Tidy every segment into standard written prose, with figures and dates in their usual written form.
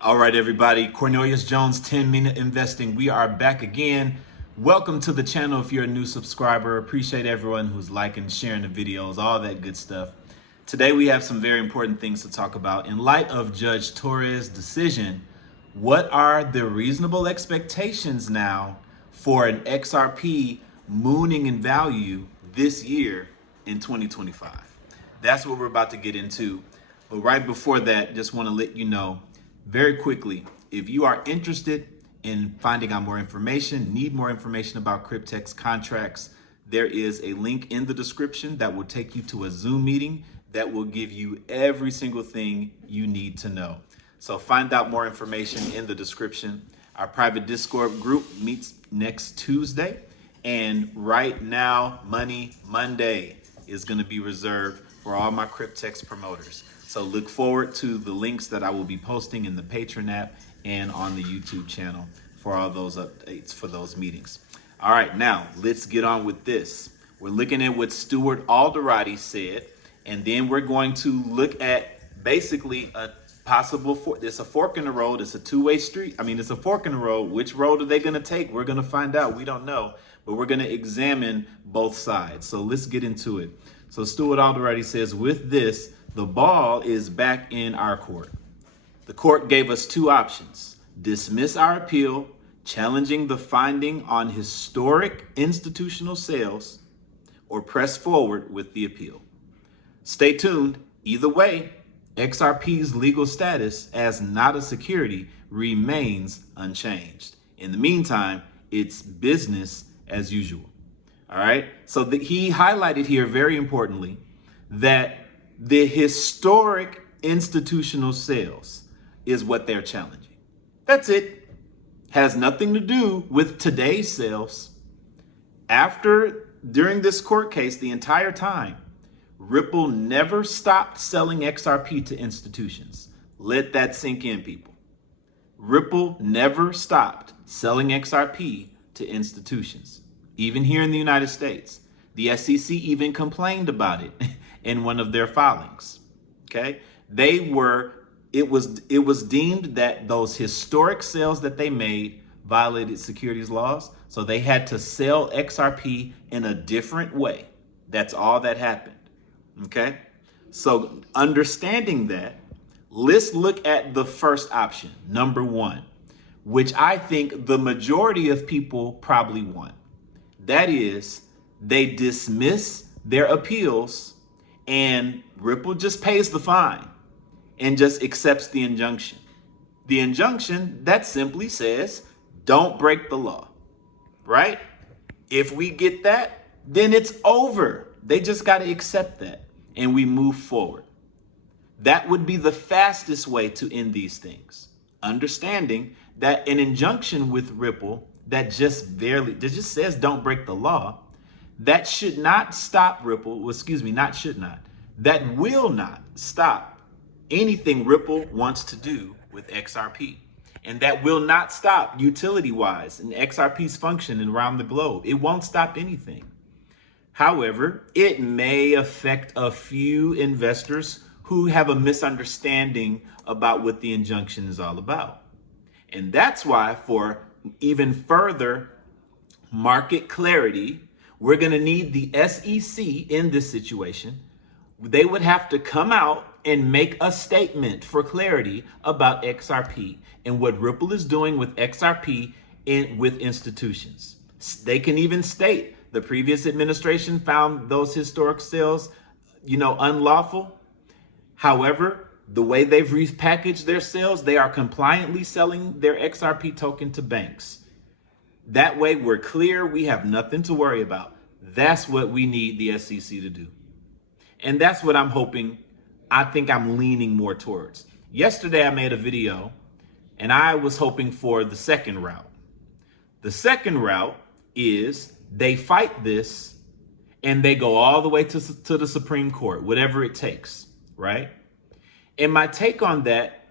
All right, everybody. Cornelius Jones, 10-Minute Investing. We are back again. Welcome to the channel if you're a new subscriber. Appreciate everyone who's liking, sharing the videos, all that good stuff. Today, we have some very important things to talk about. In light of Judge Torres' decision, what are the reasonable expectations now for an XRP mooning in value this year in 2025? That's what we're about to get into. But right before that, just want to let you know very quickly, if you are interested in finding out more information, need more information about Cryptex contracts, there is a link in the description that will take you to a Zoom meeting that will give you every single thing you need to know. So find out more information in the description. Our private Discord group meets next Tuesday. And right now, Money Monday is going to be reserved for all my Cryptex promoters. So look forward to the links that I will be posting in the Patreon app and on the YouTube channel for all those updates for those meetings. All right, now let's get on with this. We're looking at what Stuart Alderati said, and then we're going to look at basically a possible it's a fork in the road. It's a two-way street. It's a fork in the road. Which road are they going to take? We're going to find out. We don't know, but we're going to examine both sides. So let's get into it. So Stuart Alderati says, with this, the ball is back in our court. The court gave us two options: dismiss our appeal, challenging the finding on historic institutional sales, or press forward with the appeal. Stay tuned. Either way, XRP's legal status as not a security remains unchanged. In the meantime, it's business as usual. All right. So he highlighted here very importantly that the historic institutional sales is what they're challenging. That's it. Has nothing to do with today's sales. During this court case, the entire time, Ripple never stopped selling XRP to institutions. Let that sink in, people. Ripple never stopped selling XRP to institutions. Even here in the United States, the SEC even complained about it in one of their filings. Okay, it was deemed that those historic sales that they made violated securities laws, so they had to sell XRP in a different way. That's all that happened. Okay, so understanding that, let's look at the first option, number one, which I think the majority of people probably want. That is, they dismiss their appeals and Ripple just pays the fine and just accepts the injunction. The injunction that simply says, don't break the law, right? If we get that, then it's over. They just got to accept that and we move forward. That would be the fastest way to end these things. Understanding that an injunction with Ripple that just says don't break the law, that should not stop Ripple, that will not stop anything Ripple wants to do with XRP. And that will not stop utility-wise and XRP's function around the globe. It won't stop anything. However, it may affect a few investors who have a misunderstanding about what the injunction is all about. And that's why, for even further market clarity, we're going to need the SEC in this situation. They would have to come out and make a statement for clarity about XRP and what Ripple is doing with XRP with institutions. They can even state the previous administration found those historic sales, unlawful. However, the way they've repackaged their sales, they are compliantly selling their XRP token to banks. That way we're clear. We have nothing to worry about. That's what we need the SEC to do. And that's what I'm hoping. I think I'm leaning more towards. Yesterday, I made a video and I was hoping for the second route. The second route is they fight this and they go all the way to the Supreme Court, whatever it takes, right? And my take on that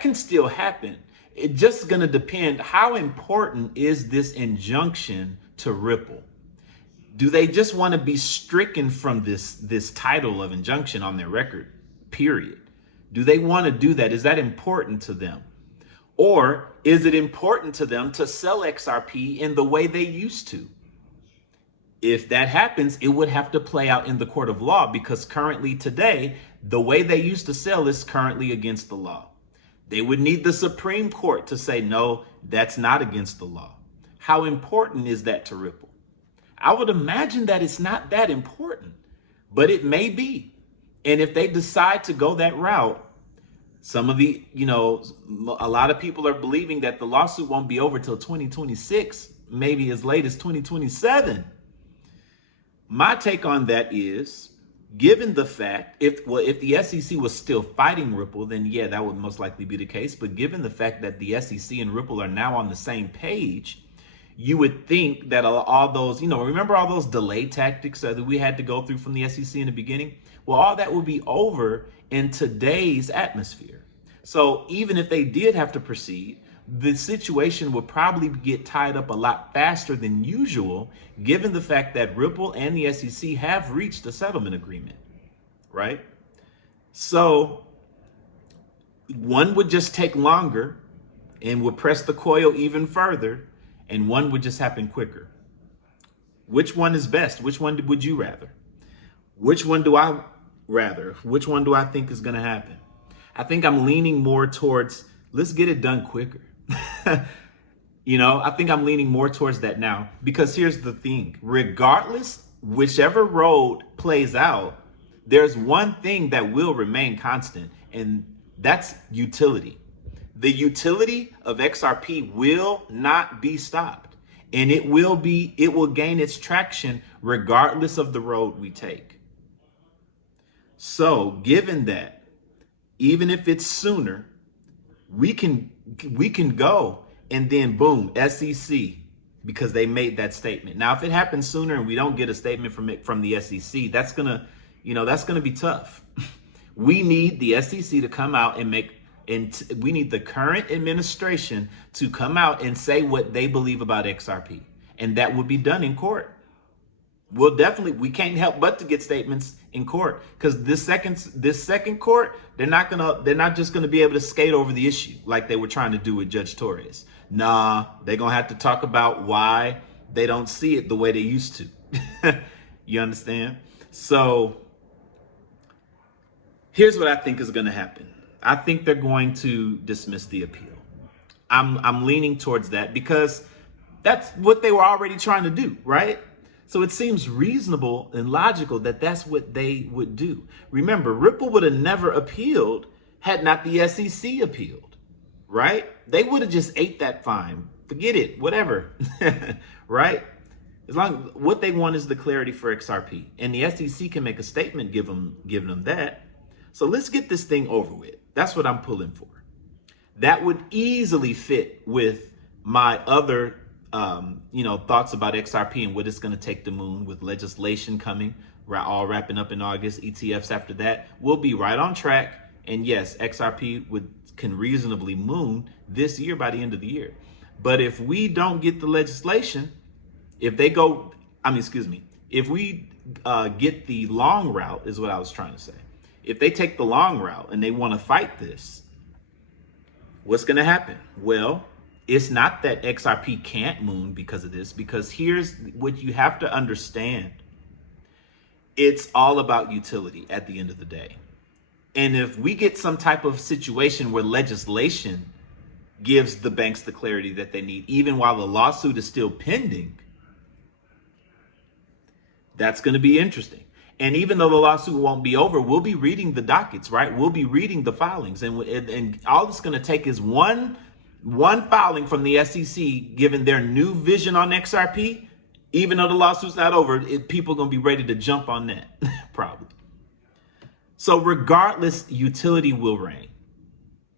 can still happen. It's just going to depend how important is this injunction to Ripple. Do they just want to be stricken from this title of injunction on their record, period? Do they want to do that? Is that important to them? Or is it important to them to sell XRP in the way they used to? If that happens, it would have to play out in the court of law, because currently today, the way they used to sell is currently against the law. They would need the Supreme Court to say, no, that's not against the law. How important is that to Ripple? I would imagine that it's not that important, but it may be. And if they decide to go that route, some of the, a lot of people are believing that the lawsuit won't be over till 2026, maybe as late as 2027. My take on that is, given the fact, if the SEC was still fighting Ripple, then yeah, that would most likely be the case. But given the fact that the SEC and Ripple are now on the same page, you would think that all those, remember all those delay tactics that we had to go through from the SEC in the beginning? Well, all that will be over in today's atmosphere. So even if they did have to proceed, the situation would probably get tied up a lot faster than usual, given the fact that Ripple and the SEC have reached a settlement agreement, right? So one would just take longer and would press the coil even further, and one would just happen quicker. Which one is best? Which one would you rather? Which one do I rather? Which one do I think is going to happen? I think I'm leaning more towards, let's get it done quicker. I think I'm leaning more towards that now, because here's the thing. Regardless, whichever road plays out, there's one thing that will remain constant, and that's utility. The utility of XRP will not be stopped, and it will gain its traction regardless of the road we take. So given that, even if it's sooner, we can go, and then boom, SEC, because they made that statement. Now, if it happens sooner and we don't get a statement from the SEC, that's gonna be tough. We need the SEC to come out and we need the current administration to come out and say what they believe about XRP, and that would be done in court. We can't help but to get statements in court, because this second court, they're not just gonna be able to skate over the issue like they were trying to do with Judge Torres. Nah, they're gonna have to talk about why they don't see it the way they used to. You understand? So here's what I think is gonna happen. I think they're going to dismiss the appeal. I'm leaning towards that, because that's what they were already trying to do, right? So it seems reasonable and logical that that's what they would do. Remember, Ripple would have never appealed had not the SEC appealed, right? They would have just ate that fine. Forget it, whatever, right? As long what they want is the clarity for XRP, and the SEC can make a statement giving them that. So let's get this thing over with. That's what I'm pulling for. That would easily fit with my other thoughts about XRP and what it's going to take to moon, with legislation coming, all wrapping up in August, ETFs after that. We'll be right on track. And yes, XRP can reasonably moon this year by the end of the year. But if we don't get the legislation, if we get the long route, is what I was trying to say. If they take the long route and they want to fight this, what's going to happen? Well, it's not that XRP can't moon because of this, because here's what you have to understand. It's all about utility at the end of the day. And if we get some type of situation where legislation gives the banks the clarity that they need, even while the lawsuit is still pending, that's going to be interesting. And even though the lawsuit won't be over, we'll be reading the dockets, right? We'll be reading the filings, and all it's going to take is one filing from the SEC, given their new vision on XRP. Even though the lawsuit's not over, people are going to be ready to jump on that, probably. So regardless, utility will reign.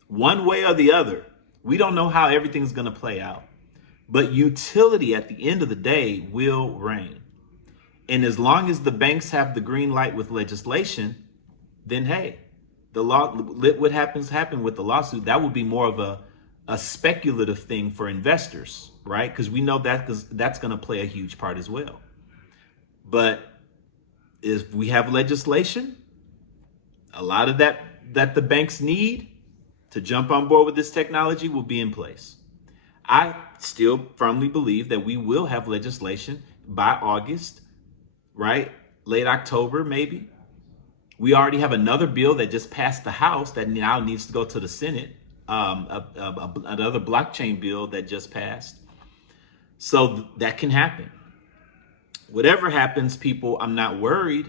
One way or the other, we don't know how everything's going to play out, but utility at the end of the day will reign. And as long as the banks have the green light with legislation, then hey, what happen with the lawsuit, that would be more of a speculative thing for investors, right? Because we know that's going to play a huge part as well. But if we have legislation, a lot of that that the banks need to jump on board with this technology will be in place. I still firmly believe that we will have legislation by August, right? Late October, maybe. We already have another bill that just passed the House that now needs to go to the Senate. Another blockchain bill that just passed. So that can happen. Whatever happens, people, I'm not worried.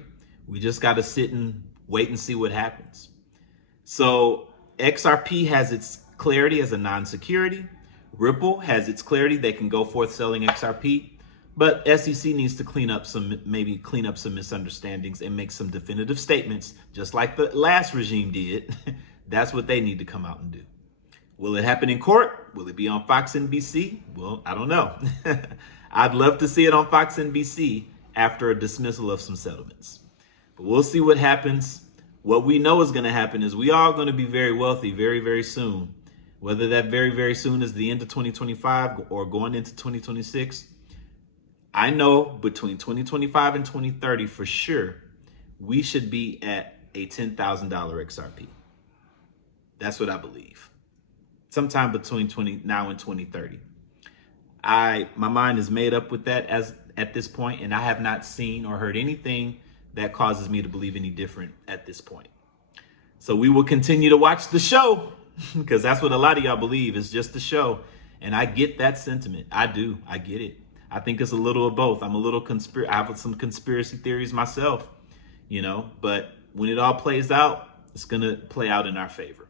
We just got to sit and wait and see what happens. So XRP has its clarity as a non-security. Ripple has its clarity. They can go forth selling XRP. But SEC needs to clean up some misunderstandings and make some definitive statements, just like the last regime did. That's what they need to come out and do. Will it happen in court? Will it be on Fox NBC? Well, I don't know. I'd love to see it on Fox NBC after a dismissal of some settlements. But we'll see what happens. What we know is going to happen is we are going to be very wealthy very, very soon. Whether that very, very soon is the end of 2025 or going into 2026, I know between 2025 and 2030 for sure, we should be at a $10,000 XRP. That's what I believe. Sometime between now and 2030. My mind is made up with that at this point, and I have not seen or heard anything that causes me to believe any different at this point. So we will continue to watch the show because that's what a lot of y'all believe is just the show. And I get that sentiment. I do. I get it. I think it's a little of both. I'm a little I have some conspiracy theories myself, but when it all plays out, it's going to play out in our favor.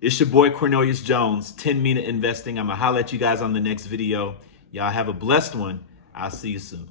It's your boy Cornelius Jones, 10-Minute Investing. I'm going to holler at you guys on the next video. Y'all have a blessed one. I'll see you soon.